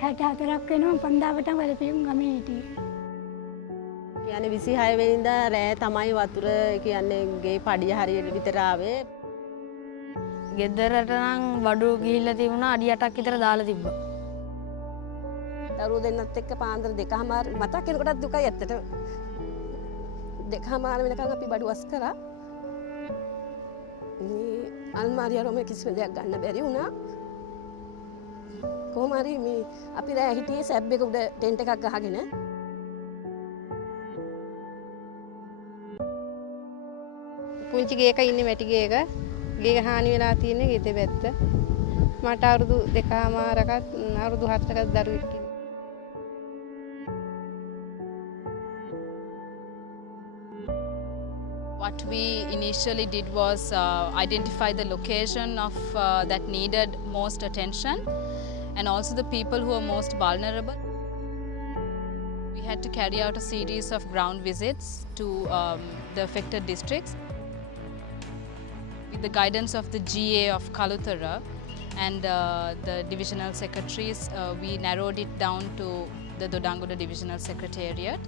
64ක් වෙනවා 5000ට වලපියුම් ගමේ හිටියේ. කියන්නේ 26 වෙනිදා රෑ තමයි වතුර කියන්නේ ගේ පඩිය හරියට විතර ආවේ. ගෙදරට නම් බඩු ගිහිල්ලා තිබුණා අඩි 8ක් විතර දාලා තිබ්බා. දරුවෝ දෙන්නත් එක්ක පාන්දර 2:00 මතක් වෙනකොටත් දුකයි ඇත්තට. 2:00 වෙනකන් අපි බඩු වස් කරා. මේ අල්මාරිය රොම කිසිම දෙයක් ගන්න බැරි වුණා. කොහොම හරි මේ අපි රෑ හිටියේ සැබ් එක උඩ ටෙන්ට් එකක් ගහගෙන. පුංචි ගේක ඉන්නේ මැටි ගේක. ගේ හානි වෙලා තියෙන්නේ ගේ දෙපැත්ත. මට අවුරුදු 2:00මාරකත් අවුරුදු 4ක දරුවෙක් ඉන්නේ. What we initially did was identify the location of that needed most attention and also the people who are most vulnerable. We had to carry out a series of ground visits to the affected districts. With the guidance of the GA of Kaluthara and the divisional secretaries, we narrowed it down to the Dodangoda Divisional Secretariat.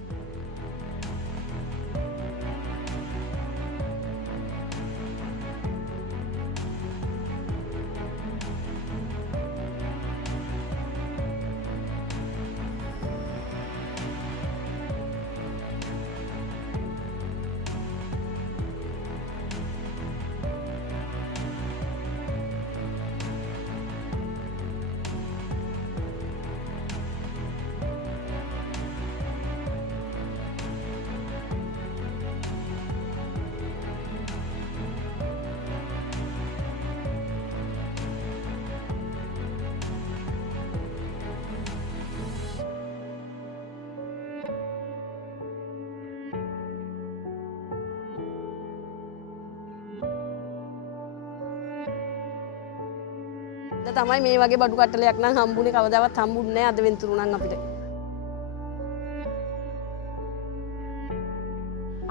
තමයි මේ වගේ බඩු කට්ටලයක් නම් හම්බුනේ කවදාවත් හම්බුන්නේ නැහැ අද වෙනතුරු නම් අපිට.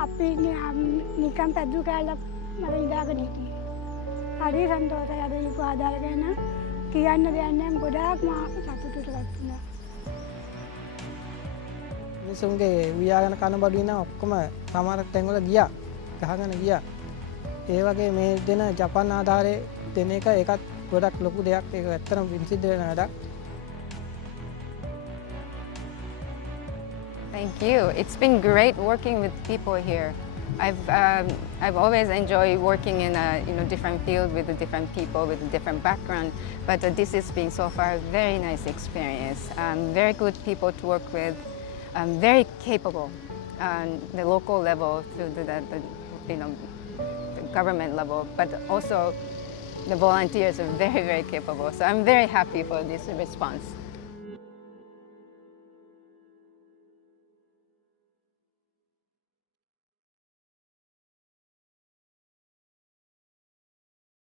අපි නිකන් පැද්දු කෑල්ලක් මම ඉඳාගෙන හිටියේ. හරි සන්තෝෂයි අද දීපු ආදාර ගැන කියන්න දෙයක් නැහැ ගොඩාක් මා සතුටුටපත් වුණා. මිනිසුන්ගේ වියාගෙන කන බඩු ඉන්න ඔක්කොම සමහර තැන්වල ගියා. ගහගෙන ගියා. ඒ වගේ මේ දෙන ජපන් ආධාරයේ දෙන එක ඒකත් ගොඩක් ලොකු දෙයක්. ඒක ඇත්තටම විසිද්ධ වෙන වැඩක්. Thank you. It's been great working with people here. I've always enjoyed working in a different field with the different people with a different background, but this has been so far a very nice experience. Very good people to work with, very capable on the local level to the government level, but also the volunteers are very, very capable. So I'm very happy for this response.